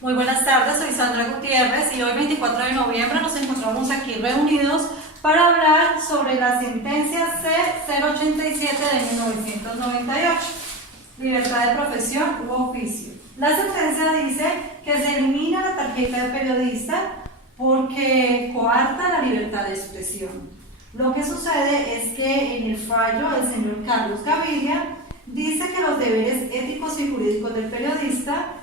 Muy buenas tardes, soy Sandra Gutiérrez y hoy 24 de noviembre nos encontramos aquí reunidos para hablar sobre la sentencia C-087 de 1998, libertad de profesión u oficio. La sentencia dice que se elimina la tarjeta de periodista porque coarta la libertad de expresión. Lo que sucede es que en el fallo el señor Carlos Gaviria dice que los deberes éticos y jurídicos del periodista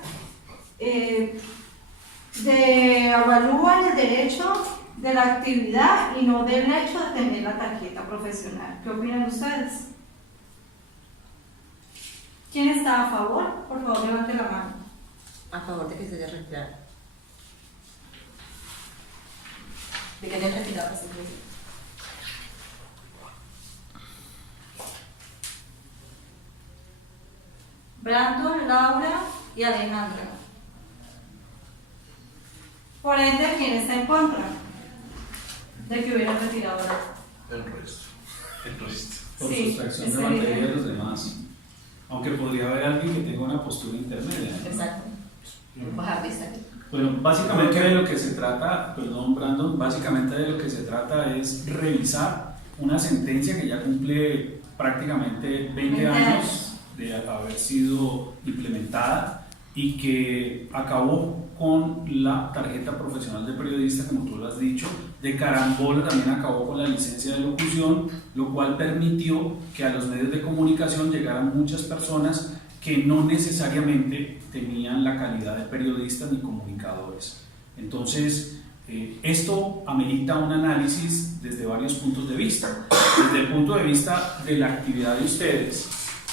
evalúan el derecho de la actividad y no del hecho de tener la tarjeta profesional. ¿Qué opinan ustedes? ¿Quién está a favor? Por favor, levante la mano. A favor de que se haya retirado. De que haya retirado ese proyecto. Brandon, Laura y Alejandra. Por ende, ¿quién está en contra de que hubieran retirado la? El resto. Por Sí, sustracción de es materia de evidente. los demás. Aunque podría haber alguien que tenga una postura intermedia, ¿no? Exacto. Bajar de esta. Bueno, básicamente de lo que se trata, perdón Brandon, básicamente de lo que se trata es revisar una sentencia que ya cumple prácticamente 20 años de haber sido implementada y que acabó con la tarjeta profesional de periodista, como tú lo has dicho, de carambola también acabó con la licencia de locución, lo cual permitió que a los medios de comunicación llegaran muchas personas que no necesariamente tenían la calidad de periodistas ni comunicadores. Entonces, esto amerita un análisis desde varios puntos de vista. Desde el punto de vista de la actividad de ustedes,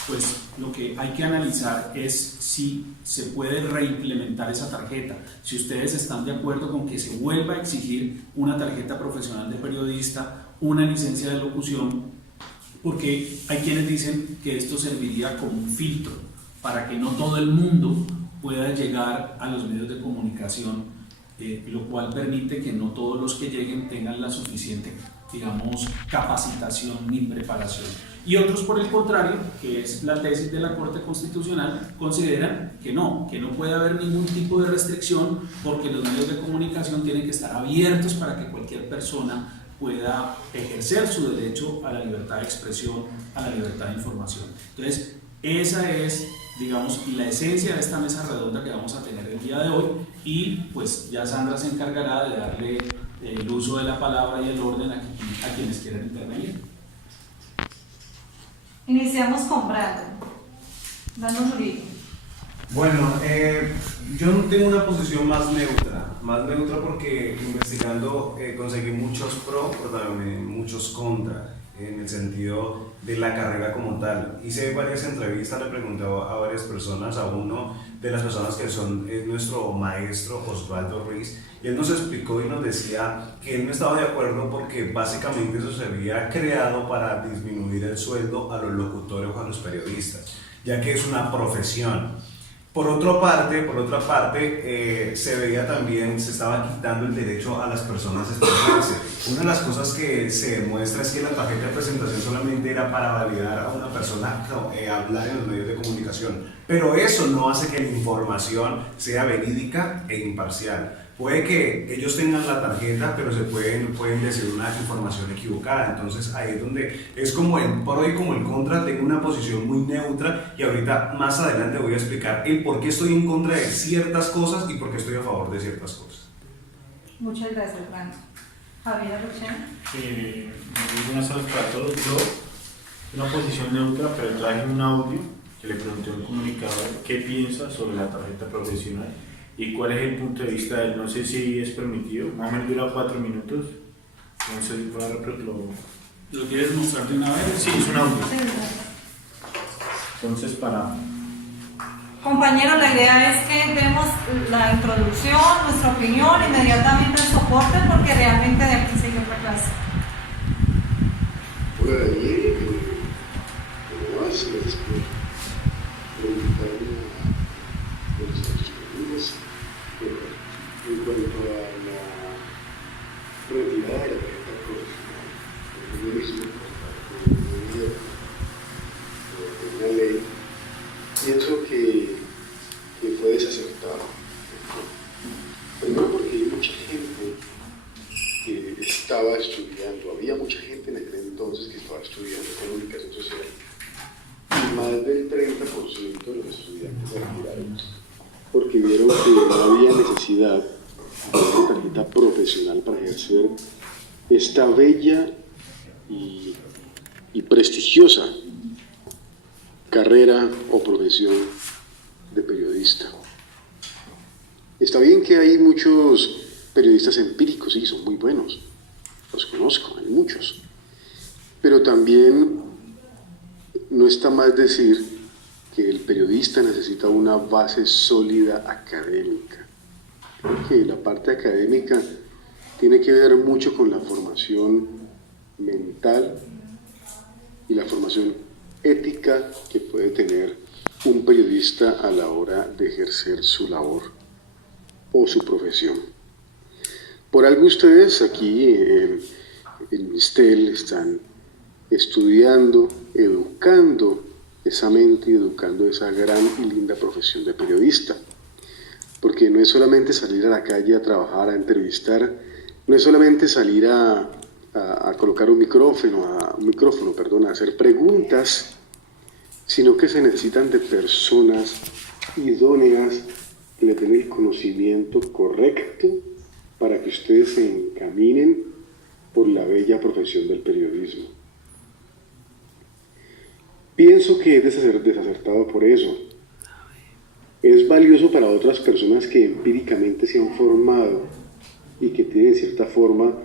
pues lo que hay que analizar es si se puede reimplementar esa tarjeta, si ustedes están de acuerdo con que se vuelva a exigir una tarjeta profesional de periodista, una licencia de locución, porque hay quienes dicen que esto serviría como un filtro para que no todo el mundo pueda llegar a los medios de comunicación, lo cual permite que no todos los que lleguen tengan la suficiente, digamos, capacitación ni preparación. Y otros, por el contrario, que es la tesis de la Corte Constitucional, consideran que no puede haber ningún tipo de restricción porque los medios de comunicación tienen que estar abiertos para que cualquier persona pueda ejercer su derecho a la libertad de expresión, a la libertad de información. Entonces, esa es, digamos, la esencia de esta mesa redonda que vamos a tener el día de hoy y pues ya Sandra se encargará de darle el uso de la palabra y el orden a quienes quieran intervenir. Iniciamos con Brandon. Brandon Murillo. Bueno, yo no tengo una posición más neutra porque investigando conseguí muchos pro, pero también muchos contra, en el sentido de la carrera como tal. Hice varias entrevistas, le pregunté a varias personas, a uno de las personas que es nuestro maestro Osvaldo Ruiz, y él nos explicó y nos decía que él no estaba de acuerdo porque básicamente eso se había creado para disminuir el sueldo a los locutores o a los periodistas, ya que es una profesión. Por otra parte, se veía también, se estaba quitando el derecho a las personas a expresarse. Una de las cosas que se demuestra es que la tarjeta de presentación solamente era para validar a una persona hablar en los medios de comunicación, pero eso no hace que la información sea verídica e imparcial. Puede que ellos tengan la tarjeta, pero se pueden decir una información equivocada. Entonces ahí es donde es como el pro y como el contra. Tengo una posición muy neutra y ahorita más adelante voy a explicar el por qué estoy en contra de ciertas cosas y por qué estoy a favor de ciertas cosas. Muchas gracias, Brandon. Javier Rochen. Muy buenas tardes para todos. Yo, una posición neutra, pero traje un audio que le pregunté a un comunicador qué piensa sobre la tarjeta profesional y cuál es el punto de vista de él. No sé si es permitido, más o menos dura 4 minutos. No sé si puedo repetirlo. ¿Lo quieres mostrar de una vez? Sí, es un audio. Entonces, Compañeros, la idea es que demos la introducción, nuestra opinión, inmediatamente el soporte, porque realmente de aquí sigue otra clase. Por ahí, como hace después, preguntarle a los estudiantes en cuanto a la retirada de la tarjeta profesional, el periodismo por una ley, pienso que fue desacertado. más del 30% de los estudiantes se retiraron porque vieron que no había necesidad de una tarjeta profesional para ejercer esta bella y prestigiosa carrera o profesión de periodista. Está bien que hay muchos periodistas empíricos, sí, son muy buenos, los conozco, hay muchos, pero también no está mal decir que el periodista necesita una base sólida académica. Creo que la parte académica tiene que ver mucho con la formación mental y la formación ética que puede tener un periodista a la hora de ejercer su labor o su profesión. Por algo ustedes aquí en Mistel están estudiando, educando esa mente y educando esa gran y linda profesión de periodista. Porque no es solamente salir a la calle a trabajar, a entrevistar, no es solamente salir a colocar un micrófono, a hacer preguntas, sino que se necesitan de personas idóneas que le den el conocimiento correcto para que ustedes se encaminen por la bella profesión del periodismo. Pienso que es desacertado por eso. Es valioso para otras personas que empíricamente se han formado y que tienen, en cierta forma,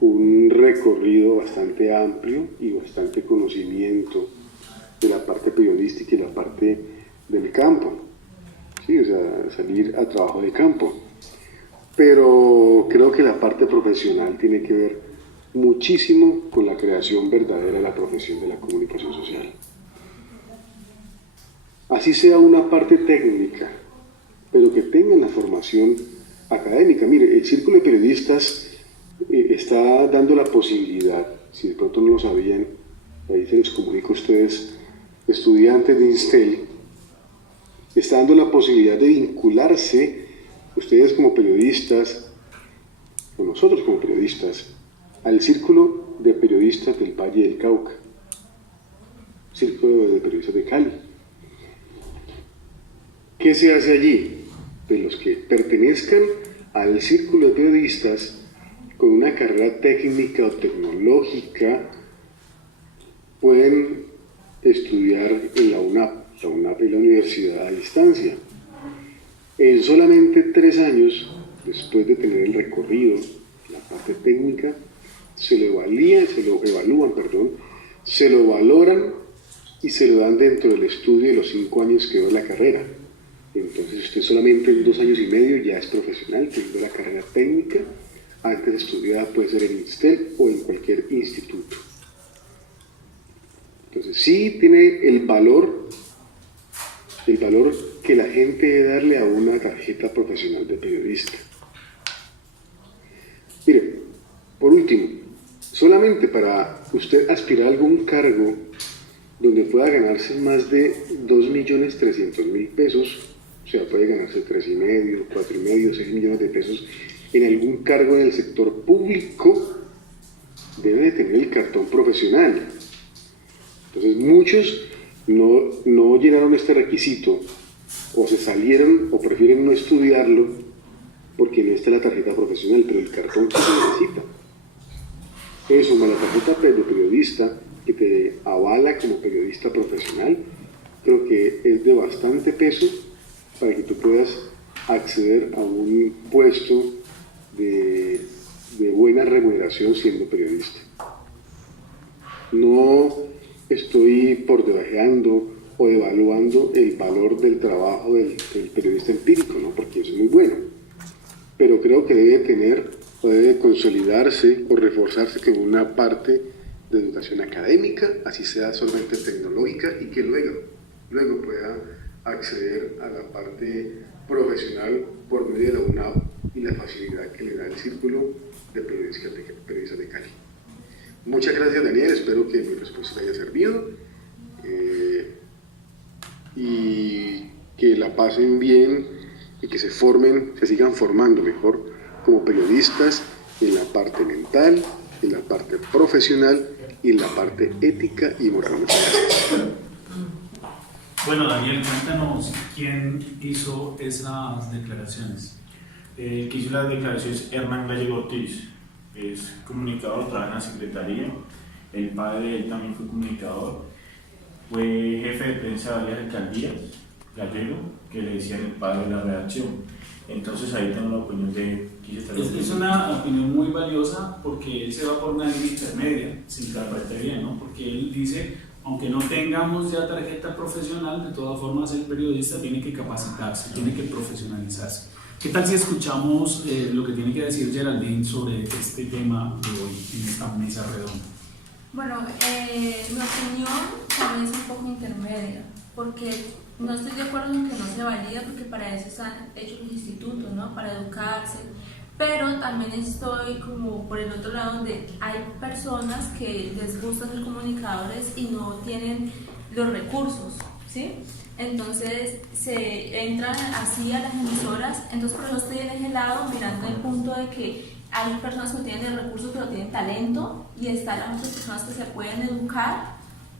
un recorrido bastante amplio y bastante conocimiento de la parte periodística y la parte del campo. Sí, o sea, salir a trabajo de campo. Pero creo que la parte profesional tiene que ver muchísimo con la creación verdadera de la profesión de la comunicación social. Así sea una parte técnica, pero que tengan la formación académica. Mire, el Círculo de Periodistas está dando la posibilidad, si de pronto no lo sabían, ahí se les comunico a ustedes, estudiantes de Instel, está dando la posibilidad de vincularse, ustedes como periodistas, o nosotros como periodistas, al Círculo de Periodistas del Valle del Cauca, Círculo de Periodistas de Cali. ¿Qué se hace allí? De los que pertenezcan al Círculo de Periodistas con una carrera técnica o tecnológica pueden estudiar en la UNAP. La UNAP es la universidad a distancia. En solamente 3 años, después de tener el recorrido, la parte técnica, se lo valoran y se lo dan dentro del estudio de los 5 años que dura la carrera. Entonces usted solamente en 2 años y medio ya es profesional, teniendo la carrera técnica, antes estudiada puede ser en Instel o en cualquier instituto. Entonces sí tiene el valor que la gente debe darle a una tarjeta profesional de periodista. Mire, por último, solamente para usted aspirar a algún cargo donde pueda ganarse más de 2.300.000 pesos, o sea, puede ganarse 3,5, 4,5, 6 millones de pesos en algún cargo en el sector público, debe de tener el cartón profesional. Entonces muchos no llenaron este requisito, o se salieron o prefieren no estudiarlo porque no está la tarjeta profesional, pero el cartón sí se necesita. Eso, más la tarjeta de periodista que te avala como periodista profesional, creo que es de bastante peso para que tú puedas acceder a un puesto de buena remuneración siendo periodista. No estoy por debajeando o evaluando el valor del trabajo del periodista empírico, ¿no? Porque eso es muy bueno, pero creo que debe consolidarse o reforzarse con una parte de educación académica, así sea solamente tecnológica, y que luego pueda acceder a la parte profesional por medio de la UNAP y la facilidad que le da el Círculo de Periodistas de Cali. Muchas gracias, Daniel, espero que mi respuesta haya servido y que la pasen bien y que se sigan formando mejor como periodistas en la parte mental, en la parte profesional y en la parte ética y moral. Muchas gracias. Bueno, Daniel, cuéntanos quién hizo esas declaraciones. El que hizo las declaraciones es Hernán Gallego Ortiz, es comunicador, trabaja en la secretaría. El padre de él también fue comunicador, fue jefe de prensa de varias alcaldías, Gallego, que le decían el padre de la redacción. Entonces ahí tengo la opinión de Es una opinión muy valiosa porque él se va por una línea intermedia, si interprete bien, ¿no? Porque él dice, aunque no tengamos ya tarjeta profesional, de todas formas el periodista tiene que capacitarse, tiene que profesionalizarse. ¿Qué tal si escuchamos lo que tiene que decir Geraldine sobre este tema de hoy en esta mesa redonda? Bueno, mi opinión también es un poco intermedia, porque no estoy de acuerdo en que no se valida, porque para eso están hechos los institutos, ¿no? Para educarse, pero también estoy como por el otro lado, donde hay personas que les gusta ser comunicadores y no tienen los recursos, ¿sí? Entonces se entran así a las emisoras, entonces por eso estoy en ese lado mirando el punto de que hay personas que no tienen el recurso pero tienen talento, y están las otras personas que se pueden educar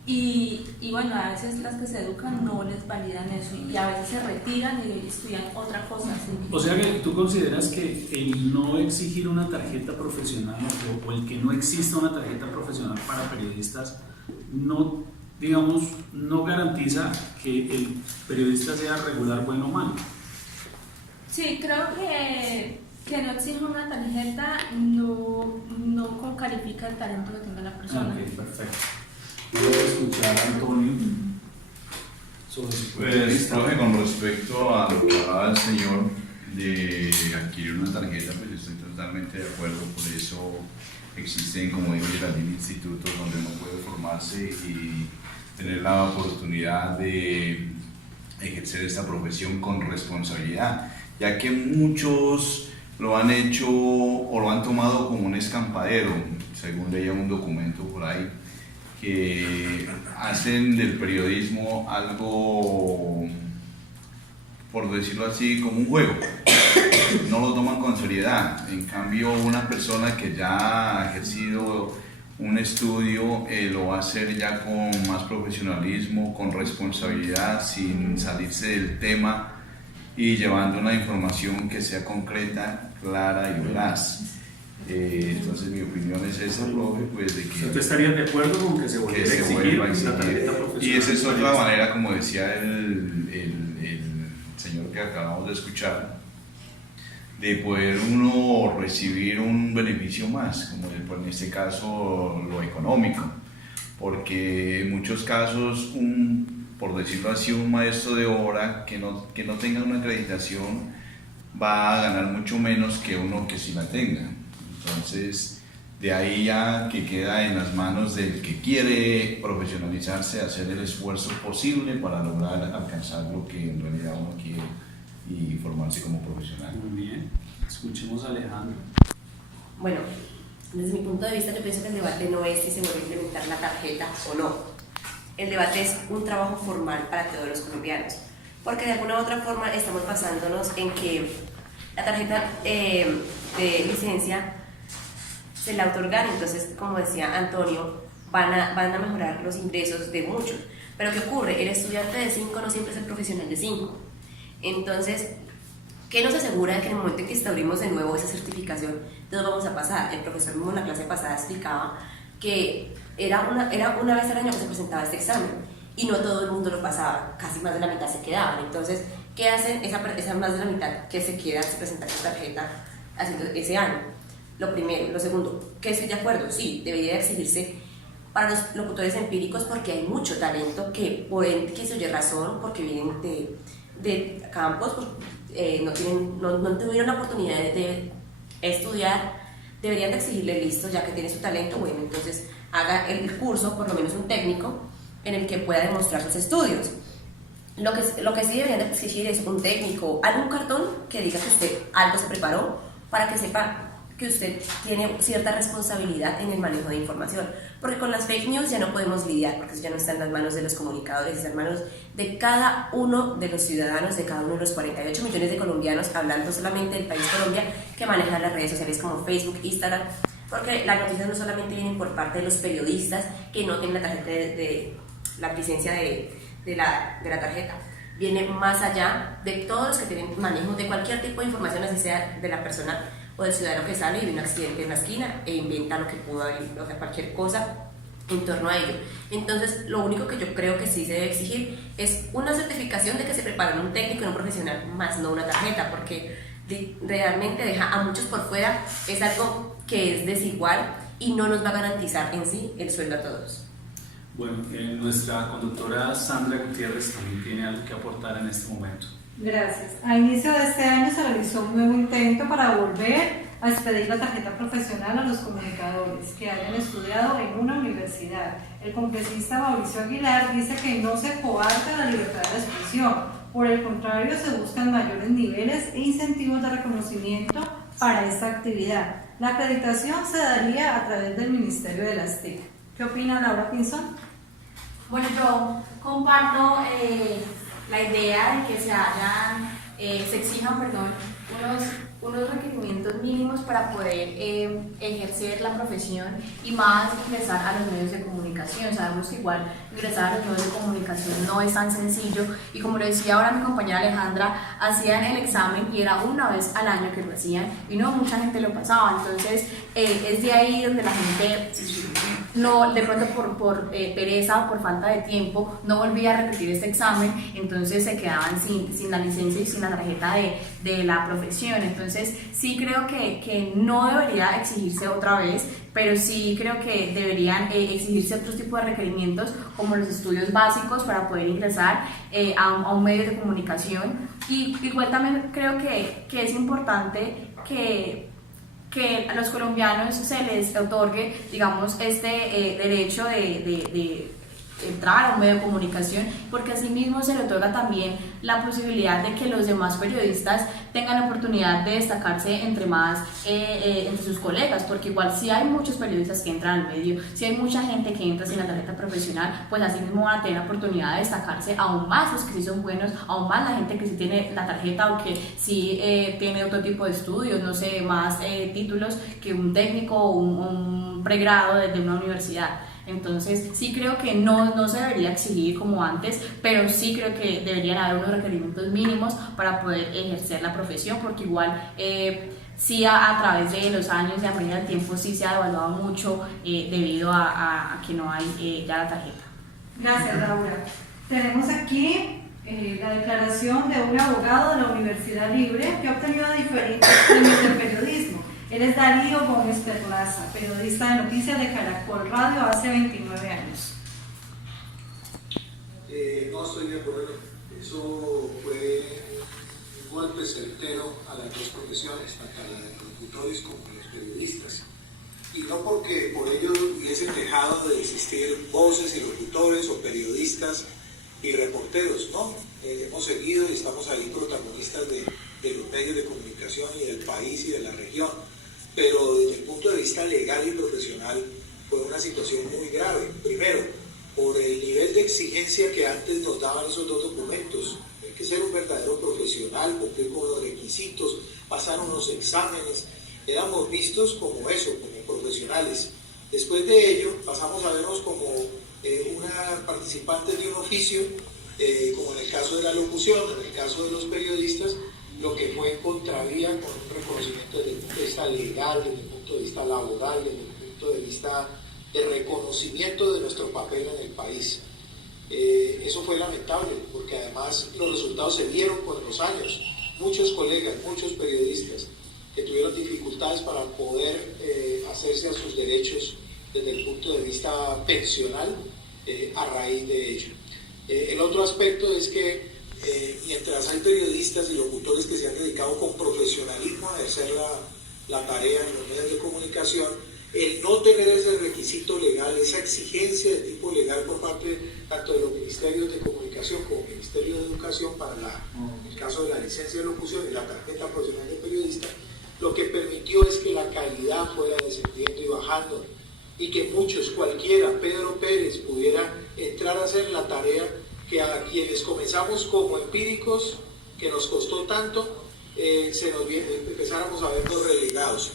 y bueno, a veces las que se educan no les validan eso y a veces se retiran y estudian otra cosa, ¿sí? O sea que tú consideras que el no exigir una tarjeta profesional o el que no exista una tarjeta profesional para periodistas no, digamos, no garantiza que el periodista sea regular, bueno o malo. Sí, creo que no exige una tarjeta no califica el talento que tenga la persona. Ok, perfecto. Vamos a escuchar a Antonio sobre su punto de Pues, vista. profe, con respecto a lo que hablaba el señor de adquirir una tarjeta, pues estoy totalmente de acuerdo. Por eso existen, como digo, Geraldine, institutos donde uno puede formarse y tener la oportunidad de ejercer esta profesión con responsabilidad, ya que muchos lo han hecho o lo han tomado como un escampadero, según leía un documento por ahí, que hacen del periodismo algo, por decirlo así, como un juego. No lo toman con seriedad. En cambio, una persona que ya ha ejercido un estudio lo va a hacer ya con más profesionalismo, con responsabilidad, sin salirse del tema y llevando una información que sea concreta, clara y veraz. Entonces mi opinión es esa, profe, pues de que ¿Tú estarías de acuerdo con que se volviera a exigir la tarjeta profesional? y esa es otra manera, como decía el señor que acabamos de escuchar, de poder uno recibir un beneficio más, como en este caso lo económico, porque en muchos casos por decirlo así, un maestro de obra que no tenga una acreditación va a ganar mucho menos que uno que sí la tenga. Entonces, de ahí ya que queda en las manos del que quiere profesionalizarse, hacer el esfuerzo posible para lograr alcanzar lo que en realidad uno quiere y formarse como profesional. Muy bien, escuchemos a Alejandro. Bueno, desde mi punto de vista yo pienso que el debate no es si se vuelve a implementar la tarjeta o no. El debate es un trabajo formal para todos los colombianos, porque de alguna u otra forma estamos basándonos en que la tarjeta de licencia se la otorgan, entonces como decía Antonio, van a mejorar los ingresos de muchos. Pero ¿qué ocurre? El estudiante de 5 no siempre es el profesional de 5. Entonces, ¿qué nos asegura de que en el momento en que instauremos de nuevo esa certificación, todos vamos a pasar? El profesor mismo en la clase pasada explicaba que era una vez al año que se presentaba este examen y no todo el mundo lo pasaba, casi más de la mitad se quedaban. Entonces, ¿qué hacen esa más de la mitad que se queda se presenta su tarjeta haciendo ese año? Lo primero. Lo segundo, que estoy de acuerdo, sí, debería exigirse para los locutores empíricos porque hay mucho talento que por X o Y razón, porque vienen de campos, no tuvieron la oportunidad de estudiar, deberían de exigirle listo, ya que tiene su talento, bueno, entonces haga el curso, por lo menos un técnico, en el que pueda demostrar sus estudios. Lo que sí deberían de exigir es un técnico, algún cartón que diga que usted algo se preparó para que sepa que usted tiene cierta responsabilidad en el manejo de información, porque con las fake news ya no podemos lidiar, porque eso ya no está en las manos de los comunicadores, está en manos de cada uno de los ciudadanos, de cada uno de los 48 millones de colombianos, hablando solamente del país Colombia, que manejan las redes sociales como Facebook, Instagram, porque las noticias no solamente vienen por parte de los periodistas que no tienen la tarjeta de la licencia de de la tarjeta viene más allá de todos los que tienen manejo de cualquier tipo de información, así sea de la persona o del ciudadano que sale y ve un accidente en la esquina e inventa lo que pudo haber, o sea, cualquier cosa en torno a ello. Entonces, lo único que yo creo que sí se debe exigir es una certificación de que se preparó un técnico y un profesional, más no una tarjeta, porque realmente deja a muchos por fuera, es algo que es desigual y no nos va a garantizar en sí el sueldo a todos. Bueno, nuestra conductora Sandra Gutiérrez también tiene algo que aportar en este momento. Gracias. A inicio de este año se realizó un nuevo intento para volver a expedir la tarjeta profesional a los comunicadores que hayan estudiado en una universidad. El congresista Mauricio Aguilar dice que no se coarta la libertad de expresión, por el contrario se buscan mayores niveles e incentivos de reconocimiento para esta actividad. La acreditación se daría a través del Ministerio de las TIC. ¿Qué opina Laura Pinzón? Bueno, yo comparto la idea de que se exijan unos requerimientos mínimos para poder ejercer la profesión y más ingresar a los medios de comunicación. Sabemos que igual ingresar a los medios de comunicación no es tan sencillo y como lo decía ahora mi compañera Alejandra, hacían el examen y era una vez al año que lo hacían y no mucha gente lo pasaba. Entonces es de ahí donde la gente no, de pronto por pereza o por falta de tiempo no volvía a repetir este examen, entonces se quedaban sin la licencia y sin la tarjeta de la profesión. Entonces sí creo que no debería exigirse otra vez, pero sí creo que deberían exigirse otros tipos de requerimientos como los estudios básicos para poder ingresar a un medio de comunicación. Y igual también creo que es importante que a los colombianos se les otorgue, digamos, este derecho de entrar a un medio de comunicación, porque asimismo se le otorga también la posibilidad de que los demás periodistas tengan la oportunidad de destacarse entre sus colegas, porque igual si hay muchos periodistas que entran al medio, si hay mucha gente que entra sin la tarjeta profesional, pues asimismo van a tener la oportunidad de destacarse aún más los que sí son buenos, aún más la gente que sí tiene la tarjeta o que sí tiene otro tipo de estudios, no sé, más títulos que un técnico o un pregrado desde una universidad. Entonces sí creo que no se debería exigir como antes, pero sí creo que deberían haber unos requerimientos mínimos para poder ejercer la profesión, porque igual sí a través de los años y a medida del tiempo sí se ha devaluado mucho debido a que no hay ya la tarjeta. Gracias, Laura. Tenemos aquí la declaración de un abogado de la Universidad Libre que ha obtenido diferentes premios de periodismo. Él es Darío Gómez Perlaza, periodista de noticias de Caracol Radio hace 29 años. No estoy de acuerdo. Eso fue un golpe certero a las dos profesiones, tanto a la de los locutores como a los periodistas. Y no porque por ello hubiesen dejado de existir voces y locutores o periodistas y reporteros, ¿no? Hemos seguido y estamos ahí protagonistas de los medios de comunicación y del país y de la región. Pero desde el punto de vista legal y profesional fue una situación muy grave. Primero, por el nivel de exigencia que antes nos daban esos dos documentos. Hay que ser un verdadero profesional, cumplir con los requisitos, pasar unos exámenes. Éramos vistos como eso, como profesionales. Después de ello, pasamos a vernos como una participante de un oficio, como en el caso de la locución, en el caso de los periodistas, lo que fue en contravía con un reconocimiento desde el punto de vista legal, desde el punto de vista laboral, desde el punto de vista de reconocimiento de nuestro papel en el país. Eso fue lamentable, porque además los resultados se vieron con los años. Muchos colegas, muchos periodistas que tuvieron dificultades para poder hacerse a sus derechos desde el punto de vista pensional a raíz de ello. El otro aspecto es que mientras hay periodistas y locutores que se han dedicado con profesionalismo a ejercer la tarea en los medios de comunicación, el no tener ese requisito legal, esa exigencia de tipo legal por parte tanto de los ministerios de comunicación como el Ministerio de Educación para el caso de la licencia de locución y la tarjeta profesional de periodista, lo que permitió es que la calidad fuera descendiendo y bajando y que muchos, cualquiera, Pedro Pérez, pudiera entrar a hacer la tarea que a quienes comenzamos como empíricos, que nos costó tanto, empezáramos a vernos relegados.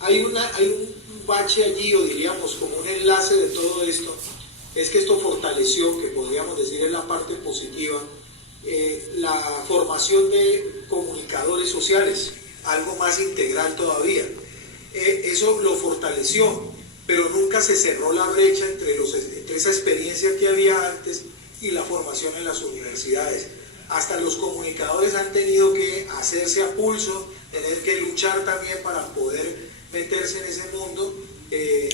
Hay un bache allí, o diríamos como un enlace de todo esto, es que esto fortaleció, que podríamos decir es la parte positiva, la formación de comunicadores sociales, algo más integral todavía. Eso lo fortaleció, pero nunca se cerró la brecha entre esa experiencia que había antes y la formación en las universidades. Hasta los comunicadores han tenido que hacerse a pulso, tener que luchar también para poder meterse en ese mundo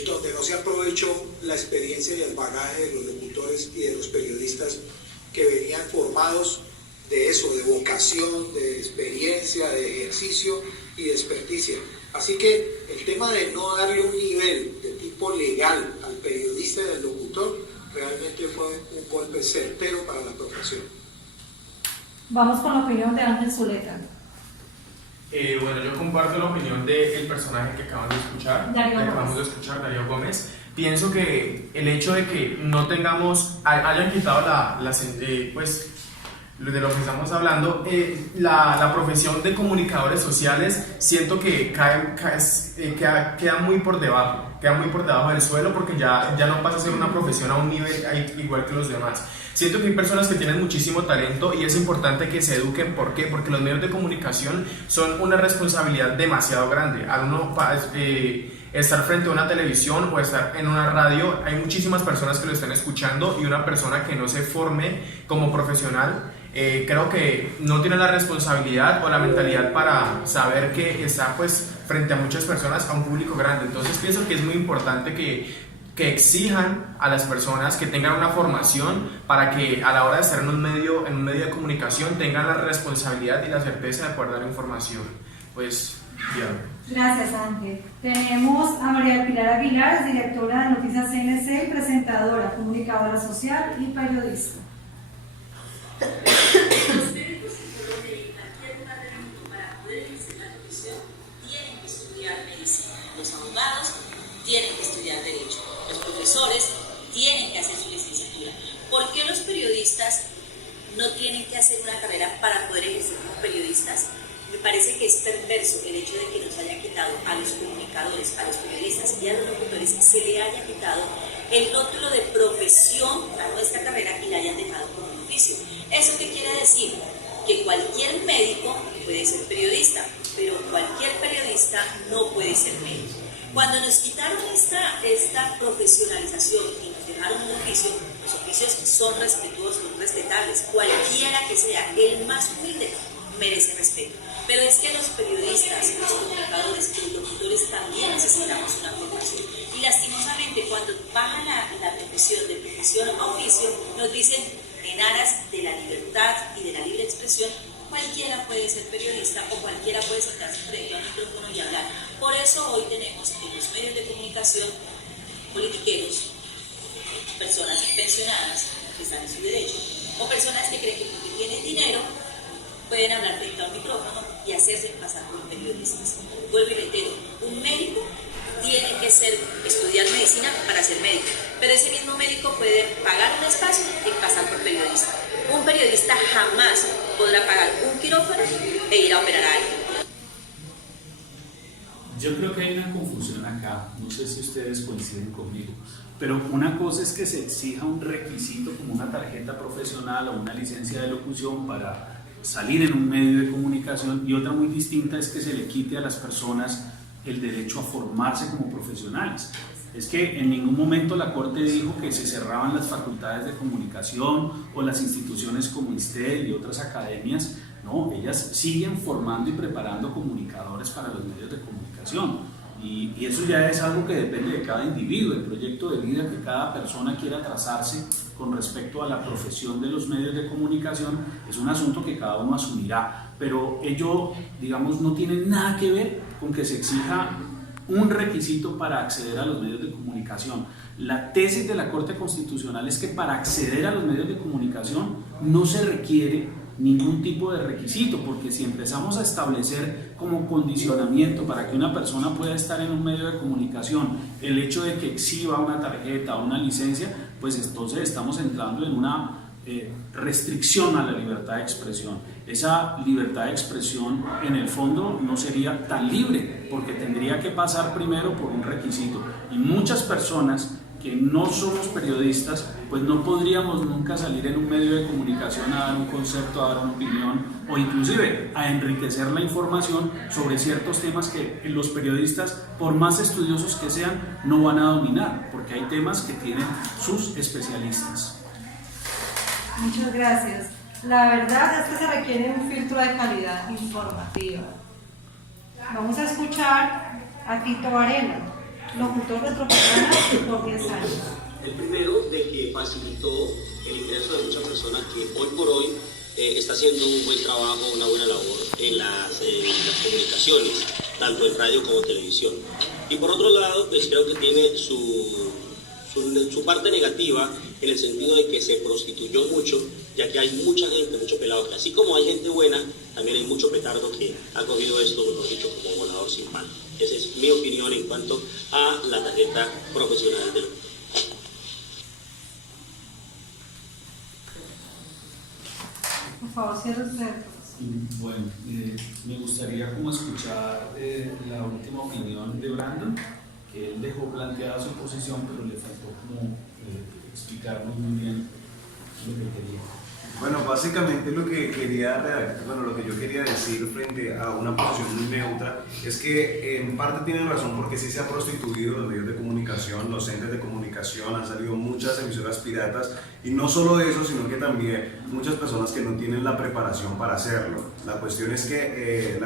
donde no se aprovechó la experiencia y el bagaje de los locutores y de los periodistas que venían formados de eso, de vocación, de experiencia, de ejercicio y de experticia. Así que el tema de no darle un nivel de tipo legal al periodista y al locutor realmente fue un golpe certero para la profesión. Vamos con la opinión de Ángel Zuleta. Bueno, yo comparto la opinión del personaje que acabamos de escuchar, Darío Gómez. Pienso que el hecho de que no tengamos, hayan quitado pues, de lo que estamos hablando, la profesión de comunicadores sociales, siento que queda muy por debajo del suelo, porque ya no pasa a ser una profesión a un nivel igual que los demás. Siento que hay personas que tienen muchísimo talento y es importante que se eduquen. ¿Por qué? Porque los medios de comunicación son una responsabilidad demasiado grande. Al uno estar frente a una televisión o estar en una radio, hay muchísimas personas que lo están escuchando, y una persona que no se forme como profesional, creo que no tiene la responsabilidad o la mentalidad para saber que está pues frente a muchas personas, a un público grande. Entonces pienso que es muy importante que exijan a las personas que tengan una formación para que a la hora de estar en un medio de comunicación tengan la responsabilidad y la certeza de poder dar información. Pues ya. Gracias, Ángel. Tenemos a María del Pilar Aguilar, directora de Noticias CNC, presentadora, comunicadora social y periodista. Los médicos y de cualquier lugar del mundo, para poder ejercer la profesión, tienen que estudiar medicina. Los abogados tienen que estudiar derecho. Los profesores tienen que hacer su licenciatura. ¿Por qué los periodistas no tienen que hacer una carrera para poder ejercer como periodistas? Me parece que es perverso el hecho de que nos hayan quitado a los comunicadores, a los periodistas y a los locutores, se le haya quitado el rótulo de profesión a nuestra carrera y la hayan dejado como un oficio. ¿Eso qué quiere decir? Que cualquier médico puede ser periodista, pero cualquier periodista no puede ser médico. Cuando nos quitaron esta profesionalización y nos dejaron un oficio, los oficios son respetuosos, son respetables, cualquiera que sea, el más humilde merece respeto. Pero es que los periodistas, los comunicadores y los locutores también necesitamos una formación. Y lastimosamente, cuando baja la profesión de profesión a oficio, nos dicen, en aras de la libertad y de la libre expresión, cualquiera puede ser periodista o cualquiera puede sentarse frente a un micrófono y hablar. Por eso hoy tenemos en los medios de comunicación politiqueros, personas pensionadas que están en su derecho, o personas que creen que porque tienen dinero pueden hablar frente a un micrófono y hacerse pasar por periodistas. Vuelvo y reitero, un médico tiene que estudiar medicina para ser médico, pero ese mismo médico puede pagar un espacio y pasar por periodista. Un periodista jamás podrá pagar un quirófano e ir a operar a alguien. Yo creo que hay una confusión acá, no sé si ustedes coinciden conmigo, pero una cosa es que se exija un requisito como una tarjeta profesional o una licencia de locución para salir en un medio de comunicación, y otra muy distinta es que se le quite a las personas el derecho a formarse como profesionales. Es que en ningún momento la Corte dijo que se cerraban las facultades de comunicación o las instituciones como INSTED y otras academias. No, ellas siguen formando y preparando comunicadores para los medios de comunicación, y eso ya es algo que depende de cada individuo, el proyecto de vida que cada persona quiera trazarse con respecto a la profesión de los medios de comunicación es un asunto que cada uno asumirá, pero ello, digamos, no tiene nada que ver con que se exija un requisito para acceder a los medios de comunicación. La tesis de la Corte Constitucional es que para acceder a los medios de comunicación no se requiere ningún tipo de requisito, porque si empezamos a establecer como condicionamiento para que una persona pueda estar en un medio de comunicación el hecho de que exhiba una tarjeta o una licencia, pues entonces estamos entrando en una restricción a la libertad de expresión. Esa libertad de expresión en el fondo no sería tan libre, porque tendría que pasar primero por un requisito, y muchas personas que no somos periodistas, pues no podríamos nunca salir en un medio de comunicación a dar un concepto, a dar una opinión o inclusive a enriquecer la información sobre ciertos temas que los periodistas, por más estudiosos que sean, no van a dominar, porque hay temas que tienen sus especialistas. Muchas gracias. La verdad es que se requiere un filtro de calidad informativa. Vamos a escuchar a Tito Varela, locutor de Tropicana por 10 años. El primero, de que facilitó el ingreso de muchas personas que hoy por hoy está haciendo un buen trabajo, una buena labor en las comunicaciones, tanto en radio como televisión. Y por otro lado, pues creo que tiene su parte negativa en el sentido de que se prostituyó mucho, ya que hay mucha gente, mucho pelado, que así como hay gente buena, también hay mucho petardo que ha cogido esto, mejor dicho, como volador sin pan. Esa es mi opinión en cuanto a la tarjeta profesional de locutor. Por favor, cierre usted. Bueno, me gustaría como escuchar la última opinión de Brandon, que él dejó planteada su posición, pero le faltó como explicarnos muy bien lo que quería. Bueno, básicamente lo que yo quería decir frente a una posición muy neutra es que en parte tienen razón porque sí se ha prostituido los medios de comunicación, los entes de comunicación, han salido muchas emisoras piratas y no solo eso, sino que también muchas personas que no tienen la preparación para hacerlo. La cuestión es que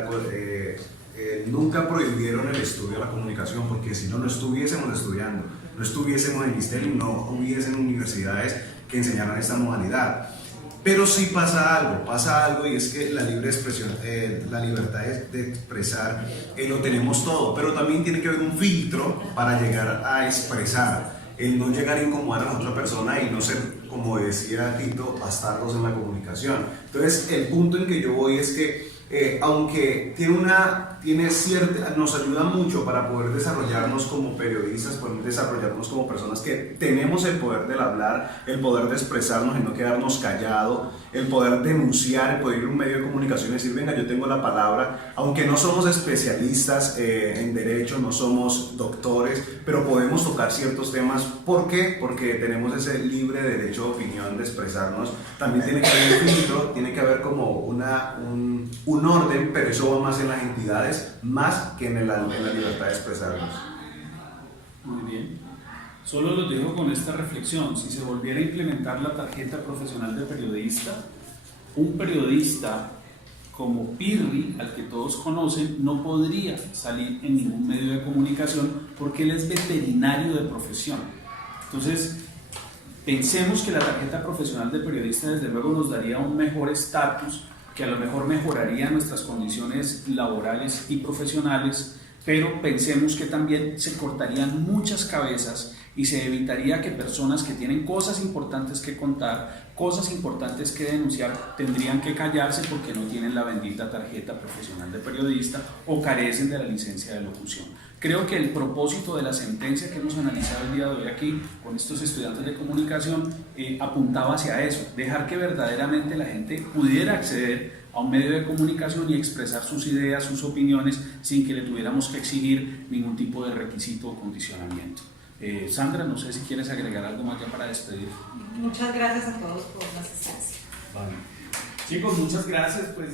nunca prohibieron el estudio de la comunicación porque si no, no estuviésemos estudiando, no estuviésemos en el ISTEL y no hubiesen universidades que enseñaran esta modalidad. Pero sí pasa algo y es que la libre expresión, la libertad de expresar lo tenemos todo, pero también tiene que haber un filtro para llegar a expresar, el no llegar a incomodar a la otra persona y no ser, como decía Tito, bastardos en la comunicación. Entonces el punto en que yo voy es que aunque nos ayuda mucho para poder desarrollarnos como periodistas, poder desarrollarnos como personas que tenemos el poder del hablar, el poder de expresarnos y no quedarnos callados, el poder denunciar, el poder ir a un medio de comunicación y decir, venga, yo tengo la palabra, aunque no somos especialistas en derecho, no somos doctores, pero podemos tocar ciertos temas. ¿Por qué? Porque tenemos ese libre derecho de opinión, de expresarnos. También tiene que haber un filtro, tiene que haber como un orden, pero eso va más en las entidades, más que en la libertad de expresarnos. Muy bien. Solo los dejo con esta reflexión. Si se volviera a implementar la tarjeta profesional de periodista, un periodista como Pirri, al que todos conocen, no podría salir en ningún medio de comunicación porque él es veterinario de profesión. Entonces, pensemos que la tarjeta profesional de periodista desde luego nos daría un mejor estatus, que a lo mejor mejoraría nuestras condiciones laborales y profesionales, pero pensemos que también se cortarían muchas cabezas y se evitaría que personas que tienen cosas importantes que contar, cosas importantes que denunciar, tendrían que callarse porque no tienen la bendita tarjeta profesional de periodista o carecen de la licencia de locución. Creo que el propósito de la sentencia que hemos analizado el día de hoy aquí con estos estudiantes de comunicación apuntaba hacia eso, dejar que verdaderamente la gente pudiera acceder a un medio de comunicación y expresar sus ideas, sus opiniones, sin que le tuviéramos que exigir ningún tipo de requisito o condicionamiento. Sandra, no sé si quieres agregar algo más ya para despedir. Muchas gracias a todos por la asistencia. Vale. Chicos, muchas gracias. Pues